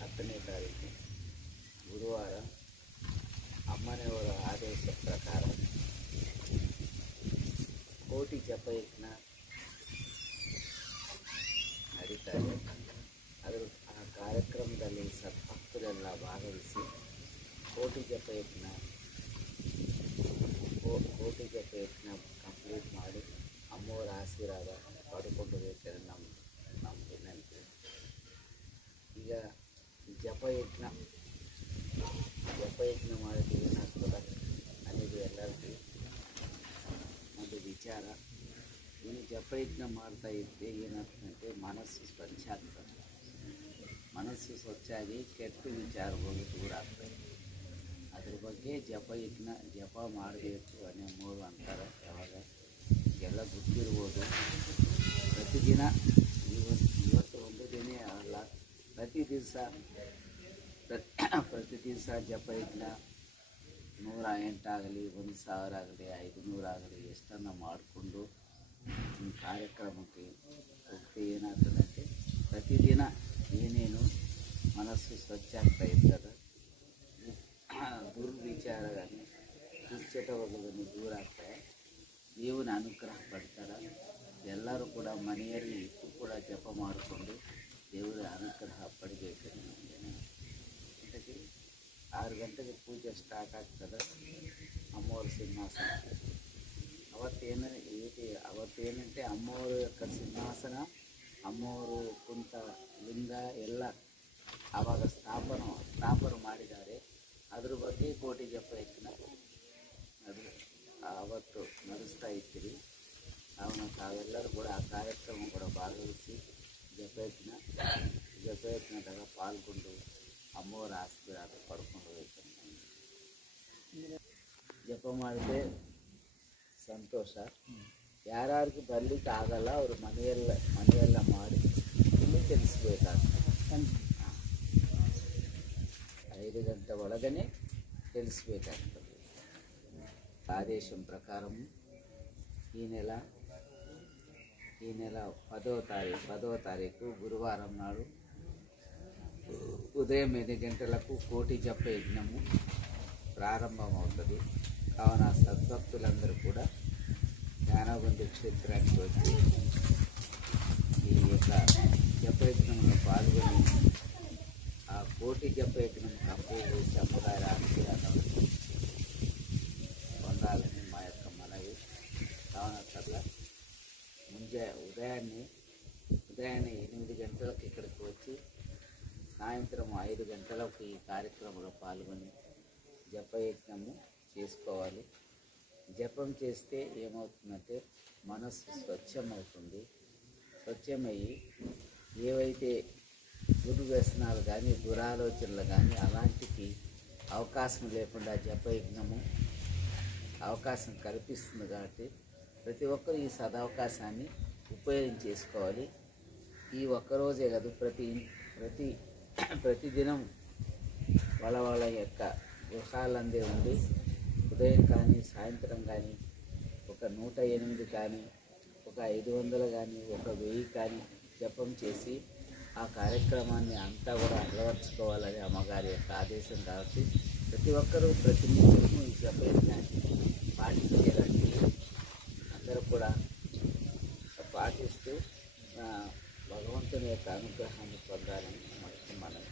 ಹತ್ತನೇ ತಾರೀಕು ಗುರುವಾರ ಅಮ್ಮನವರ ಆದೇಶ ಪ್ರಕಾರ ಕೋಟಿ ಜಪಯಜ್ಞ ನಡೀತಾ ಇದೆ. ಆ ಕಾರ್ಯಕ್ರಮದಲ್ಲಿ ಸದ್ಭಕ್ತರೆಲ್ಲ ಭಾಗವಹಿಸಿ ಕೋಟಿ ಜಪಯಜ್ಞ ಕಂಪ್ಲೀಟ್ ಮಾಡಿ ಅಮ್ಮವರ ಆಶೀರ್ವಾದ ಪಡ್ಕೊಂಡು ಬೇಕಂದ್ರೆ ನಮ್ಮ ವಿನಂತಿ. ಈಗ ಜಪಯಜ್ಞ ಮಾಡಿದ್ರೆ ಏನಾಗ್ತದೆ ಅನ್ನೋದು ಎಲ್ಲರಿಗೂ ಒಂದು ವಿಚಾರ. ಇನ್ನು ಜಪಯಜ್ಞ ಮಾಡ್ತಾ ಇದ್ದರೆ ಏನಾಗ್ತದೆ, ಮನಸ್ಸು ಸ್ವಚ್ಛ ಆಗ್ತದೆ. ಮನಸ್ಸು ಸ್ವಚ್ಛಾಗಿ ಕೆಟ್ಟ ವಿಚಾರಗಳು ದೂರ ಆಗ್ತದೆ. ಅದ್ರ ಬಗ್ಗೆ ಜಪ ಮಾಡಬೇಕು ಅನ್ನೋ ಮೂರು ಅಂತಾರೆ. ಯಾವಾಗ ಎಲ್ಲ ಗೊತ್ತಿರ್ಬೋದು. ಪ್ರತಿದಿನ ಇವತ್ತು ಒಂದು ದಿನ ಅಲ್ಲ, ಪ್ರತಿ ದಿವಸ ಜಪಯಜ್ಞ 108 ಆಗಲಿ, 1000 ಆಗಲಿ, 500 ಆಗಲಿ ಎಷ್ಟನ್ನು ಮಾಡಿಕೊಂಡು ಕಾರ್ಯಕ್ರಮಕ್ಕೆ ಹೋಗ್ತೀವಿ. ಏನಾಗ್ತದಂತೆ, ಪ್ರತಿದಿನ ಏನೇನು ಮನಸ್ಸು ಸ್ವಚ್ಛ ಆಗ್ತಾ ಇರ್ತದೆ. ದುರ್ವಿಚಾರಗಳನ್ನು ದುಶ್ಚಟಗಳನ್ನು ದೂರ ಆಗ್ತವೆ. ದೇವನ ಅನುಗ್ರಹ ಪಡ್ತಾರೆ. ಎಲ್ಲರೂ ಕೂಡ ಮನೆಯಲ್ಲಿ ಇಟ್ಟು ಕೂಡ ಜಪ ಮಾಡಿಕೊಂಡು ದೇವರ ಅನುಗ್ರಹ ಪಡಿಬೇಕು. 6 ಗಂಟೆಗೆ ಪೂಜೆ ಸ್ಟಾರ್ಟ್ ಆಗ್ತದೆ. ಅಮ್ಮವ್ರ ಸಿಂಹಾಸನ ಅವತ್ತೇನಂತೆ ಅಮ್ಮವ್ರ ಸಿಂಹಾಸನ, ಅಮ್ಮವರು ಕುಂತ ಲಿಂಗ ಎಲ್ಲ ಆವಾಗ ಸ್ಥಾಪನೆ ಮಾಡಿದ್ದಾರೆ. ಅದ್ರ ಬಗ್ಗೆ ಕೋಟಿ ಜಪಯಜ್ಞ ಅದು ಅವತ್ತು ನಡೆಸ್ತಾ ಇರ್ತೀರಿ. ತಾವೆಲ್ಲರೂ ಕೂಡ ಆ ಕಾರ್ಯಕ್ರಮ ಕೂಡ ಭಾಗವಹಿಸಿ ಜಪಯಜ್ಞದಾಗ ಪಾಲ್ಗೊಂಡು ಅಮ್ಮವರ ಆಶೀರ್ವಾದ ಪಡ್ಕೊಂಡು ಹೋಗ್ಬೇಕು. ಜಪ ಮಾಡಿದ್ರೆ ಸಂತೋಷ. ಯಾರಿಗೂ ಬರಲಿಕ್ಕೆ ಆಗಲ್ಲ, ಅವರು ಮನೆಯೆಲ್ಲ ಮಾಡಿ ಇಲ್ಲಿ ತಿಳಿಸ್ಬೇಕಾಗ್ತದೆ. 5 ಗಂಟೆ ಒಳಗನೆ ತಿಳಿಸ್ಬೇಕಾಗ್ತದೆ. ಆದೇಶం ప్రకారం ఈ నెల 10వ తారీఖు గురువారం నాడు ఉదయం 8 గంటలకు కోటి జప యజ్ఞము ప్రారంభమవుతుంది. కావున సద్భక్తులందరూ కూడా జ్ఞానగుంది క్షేత్రానికి వచ్చి ఈ యొక్క జపయజ్ఞంలో పాల్గొని ఆ కోటి జపయజ్ఞం కంప్లీట్ చేసి అమ్మగారి ఆశీర్వాదం పొందాలని మా యొక్క మనవి. కావున సర్ల ఉదయాన్నే 8 గంటలకు ఇక్కడికి వచ్చి సాయంత్రం 5 గంటలకు ఈ కార్యక్రమంలో పాల్గొని జపయజ్ఞము చేసుకోవాలి. జపం చేస్తే ఏమవుతుందంటే మనస్సు స్వచ్ఛమవుతుంది. స్వచ్ఛమయ్యి ఏవైతే దుర్వ్యసనాలు కానీ, దురాలోచనలు కానీ అలాంటికి అవకాశం లేకుండా జపయజ్ఞము అవకాశం కల్పిస్తుంది. కాబట్టి ప్రతి ఒక్కరు ఈ సదవకాశాన్ని ఉపయోగించేసుకోవాలి. ఈ ఒక్కరోజే కాదు, ప్రతిదినం వాళ్ళ యొక్క గృహాలందే ఉండి ఉదయం కానీ, సాయంత్రం కానీ, ఒక 108 కానీ, ఒక 500 కానీ, ఒక 1000 కానీ జపం చేసి ఆ కార్యక్రమాన్ని అంతా కూడా అలవర్చుకోవాలని అమ్మగారి యొక్క ఆదేశం. కాబట్టి ప్రతి ఒక్కరూ ప్రతి నిమిషము ఈ జపయజ్ఞాన్ని పాటించేదానికి అందరూ కూడా పాటిస్తూ భగవంతుని యొక్క అనుగ్రహాన్ని పొందాలని మనకి మనం